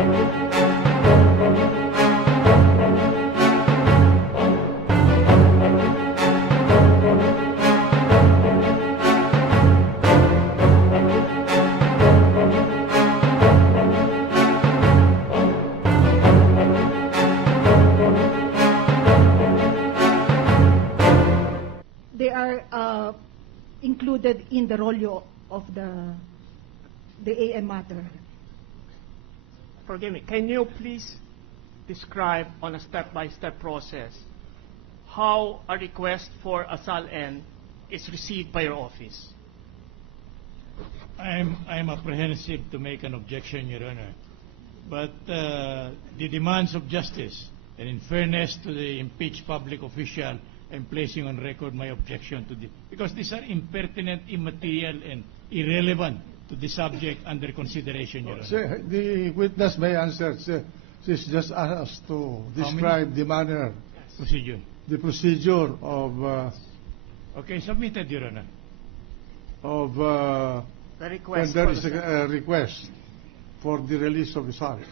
They are included in the rollo of the AM matter. Forgive me, can you please describe on a step-by-step process how a request for a SAL-N is received by your office? I'm apprehensive to make an objection, Your Honor. But the demands of justice, and in fairness to the impeached public official, I'm placing on record my objection to this, because these are impertinent, immaterial, and irrelevant to the subject under consideration, Your Honor. Sir, the witness may answer. Sir, she's just asked to describe the manner, Procedure. the procedure of Okay, submitted, Your Honor. The when request there for is the a request for the release of the SALN.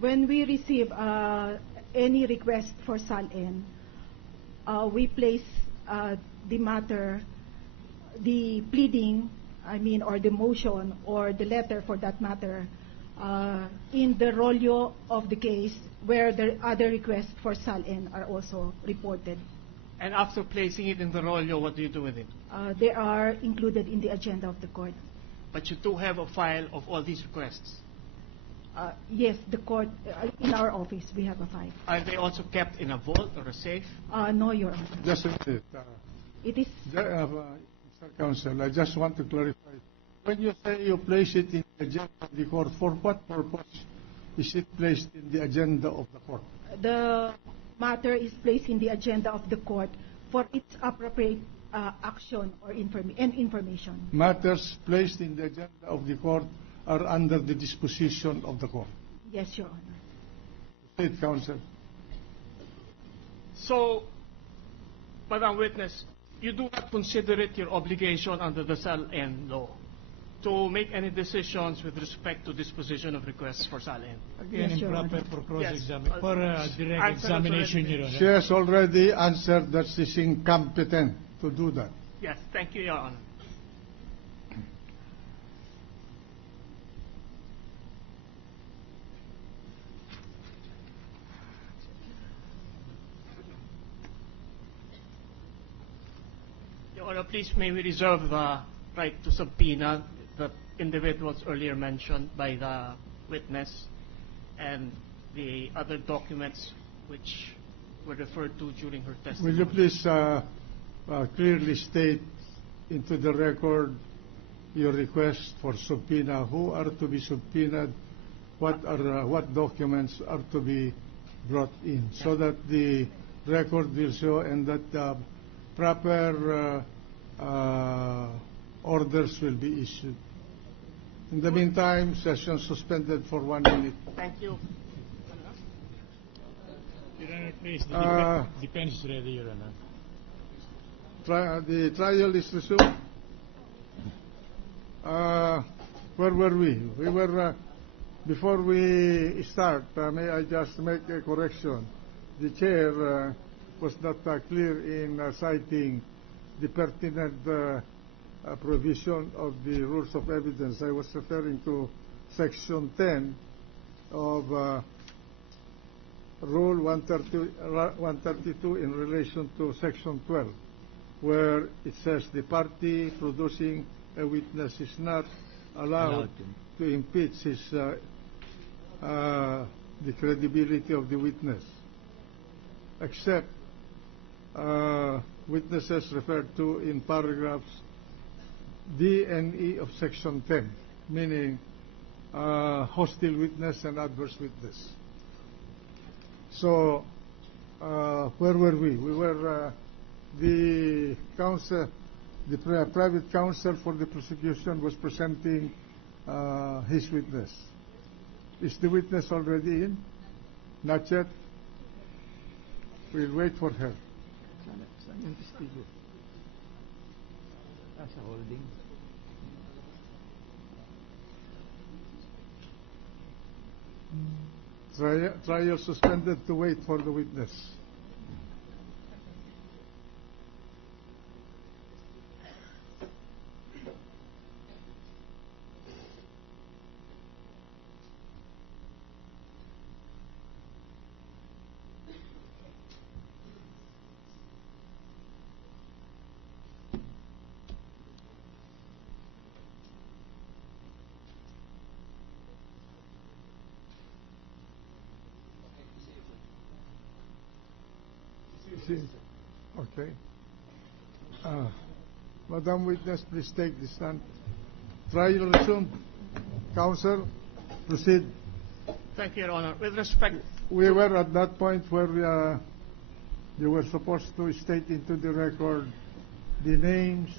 When we receive any request for SAL-N, we place the matter, the pleading, or the motion, or the letter for that matter, in the rollo of the case where the other requests for SAL-N are also reported. And after placing it in the rollo, what do you do with it? They are included in the agenda of the court. But you do have a file of all these requests. Yes, the court, in our office, we have a file. Are they also kept in a vault or a safe? No, Your Honor. Just a minute. It is Mr. Counsel, I just want to clarify. When you say you place it in the agenda of the court, for what purpose is it placed in the agenda of the court? the matter is placed in the agenda of the court for its appropriate action or information. Matters placed in the agenda of the court are under the disposition of the court. Yes, Your Honor. State Counsel. So, Madam Witness, you do not consider it your obligation under the SAL-N law to make any decisions with respect to disposition of requests for SAL-N? Again, Yes, Your improper Honor. for cross-examination, Yes. for direct Answer examination, already. Your Honor. She has already answered that she's incompetent to do that. Yes, thank you, Your Honor. Your Honor, please may we reserve the right to subpoena the individuals earlier mentioned by the witness and the other documents which were referred to during her testimony. Will you please clearly state into the record your request for subpoena? Who are to be subpoenaed? What documents are to be brought in, so that the record will show and that proper orders will be issued. In the meantime, session suspended for 1 minute. Thank you. Your Honor, please, the defense is ready, Your Honor. The trial is resumed. Where were we? We were, before we start, may I just make a correction? The chair was not clear in citing the pertinent provision of the rules of evidence. I was referring to Section 10 of Rule 132 in relation to Section 12, where it says the party producing a witness is not allowed to impeach the credibility of the witness, except witnesses referred to in paragraphs D and E of Section 10, meaning hostile witness and adverse witness. So, where were we? We were the counsel, the private counsel for the prosecution was presenting his witness. Is the witness already in? Not yet. We'll wait for her. Saan yung testigo? Sa holding. Trial suspended to wait for the witness. Okay. Madam Witness, please take the stand. Trial resumed. Counsel, proceed. Thank you, Your Honor. With respect, We were at that point where you were supposed to state into the record the names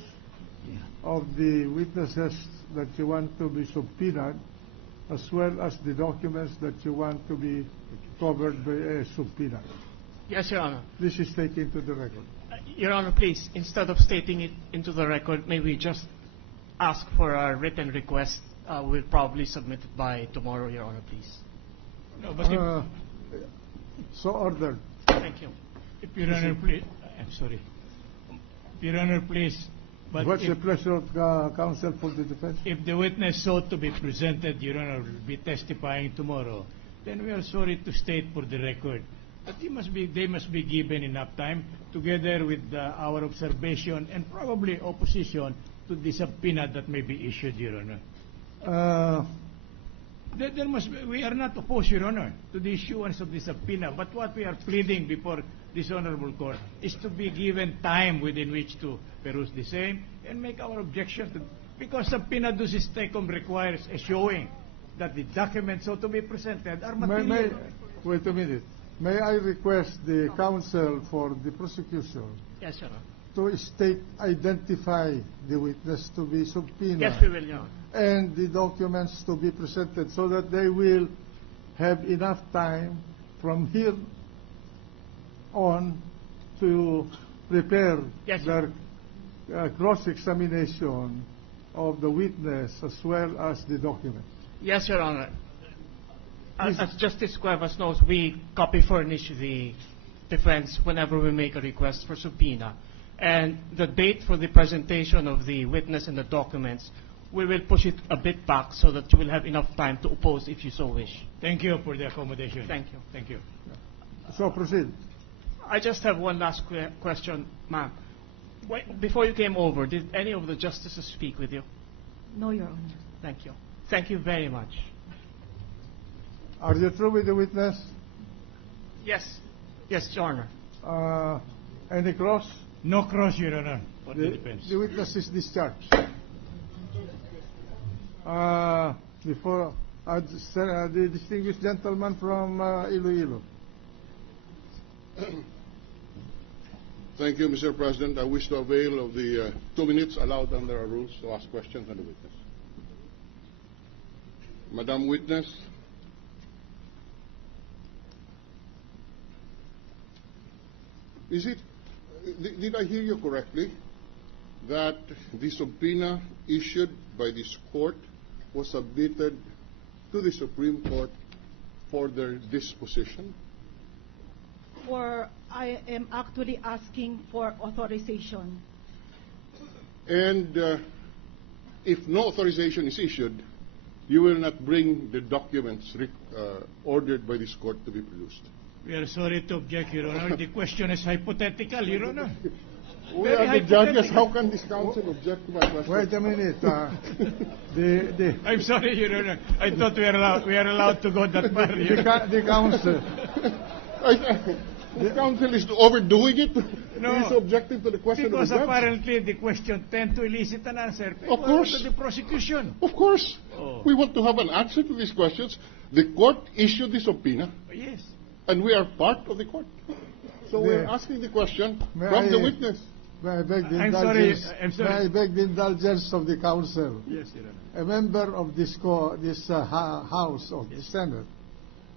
of the witnesses that you want to be subpoenaed, as well as the documents that you want to be covered by a subpoena. yes, Your Honor. This is taken into the record. Your Honor, please, instead of stating it into the record, may we just ask for a written request? We'll probably submit it by tomorrow, Your Honor, please. No, but So ordered. Thank you. if Your Honor, please, I'm sorry. Your Honor, please. But What's if, the pleasure of counsel for the defense? if the witness sought to be presented, Your Honor, will be testifying tomorrow, then we are sorry to state for the record that they must be given enough time, together with our observation and probably opposition to the subpoena that may be issued, Your Honor. We are not opposed, Your Honor, to the issuance of the subpoena, but what we are pleading before this honorable court is to be given time within which to peruse the same and make our objection to, because subpoena ducis tecum requires a showing that the documents so to be presented are material. Wait a minute. May I request the counsel for the prosecution Yes, Your Honor. to identify the witness to be subpoenaed Yes, we will, Your Honor. and the documents to be presented, so that they will have enough time from here on to prepare Yes, their cross-examination of the witness as well as the documents. Yes, Your Honor. Please. As Justice Cuevas knows, we copy furnish the defense whenever we make a request for subpoena. And the date for the presentation of the witness and the documents, we will push it a bit back so that you will have enough time to oppose if you so wish. Thank you for the accommodation. Thank you. Thank you. So proceed. I just have one last question, ma'am. Before you came over, did any of the justices speak with you? No, Your Honor. Thank you. Thank you very much. Are you through with the witness? Yes. Yes, Your Honor. Any cross? No cross, Your Honor, for the defense. The witness is discharged. Before the distinguished gentleman from Iloilo. Thank you, Mr. President. I wish to avail of the 2 minutes allowed under our rules to ask questions on the witness. Madam Witness, did I hear you correctly that the subpoena issued by this court was submitted to the Supreme Court for their disposition? I am actually asking for authorization. And if no authorization is issued, you will not bring the documents ordered by this court to be produced. We are sorry to object, Your Honor. The question is hypothetical, Your Honor. We are the judges. How can this counsel object to my question? Wait a minute. I'm sorry, Your Honor. I thought we are allowed to go that far. The counsel. The counsel is overdoing it. No, he is objecting to the question because of the judge. apparently the question tend to elicit an answer. Of course. To the prosecution. Of course. Oh. We want to have an answer to these questions. The court issued the subpoena, Yes. and we are part of the court. So we are asking the question from the witness. May I beg the I'm indulgence? sorry, I'm sorry. May I beg the indulgence of the counsel? Yes, Your Honor. A member of this House of the Senate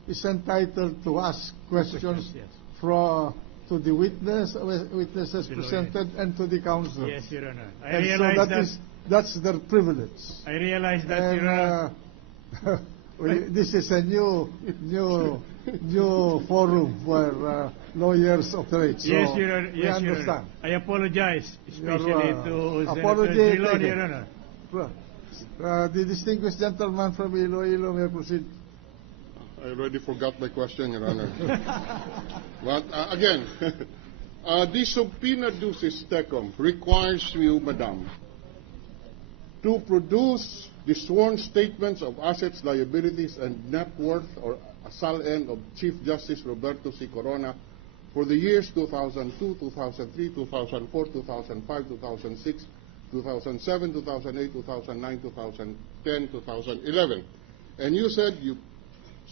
is entitled to ask questions Yes. to the witnesses The presented and to the counsel. Yes, Your Honor. I And realize so that's their privilege. I realize that, Your Honor. This is a new forum where lawyers operate. So Yes, Your Honor. we Yes, Your understand. Honor. I apologize, especially Your, to apology Senator Dillon, taken. Your Honor. The distinguished gentleman from Iloilo may proceed. I already forgot my question, Your Honor. But again, the subpoena ducis tecum requires you, Madam, to produce the sworn statements of assets, liabilities, and net worth or SALN of Chief Justice Roberto C. Corona for the years 2002, 2003, 2004, 2005, 2006, 2007, 2008, 2009, 2010, 2011. And you said you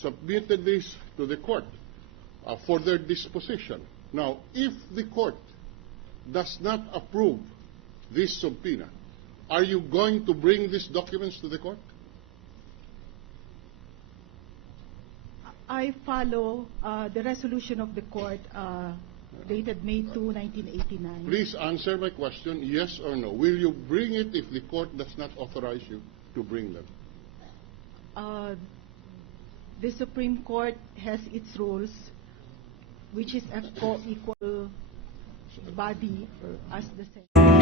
submitted this to the court for their disposition. Now, if the court does not approve this subpoena, are you going to bring these documents to the court? I follow the resolution of the court dated May 2, 1989. Please answer my question, yes or no. Will you bring it if the court does not authorize you to bring them? The Supreme Court has its rules, which is a co-equal body as the Senate.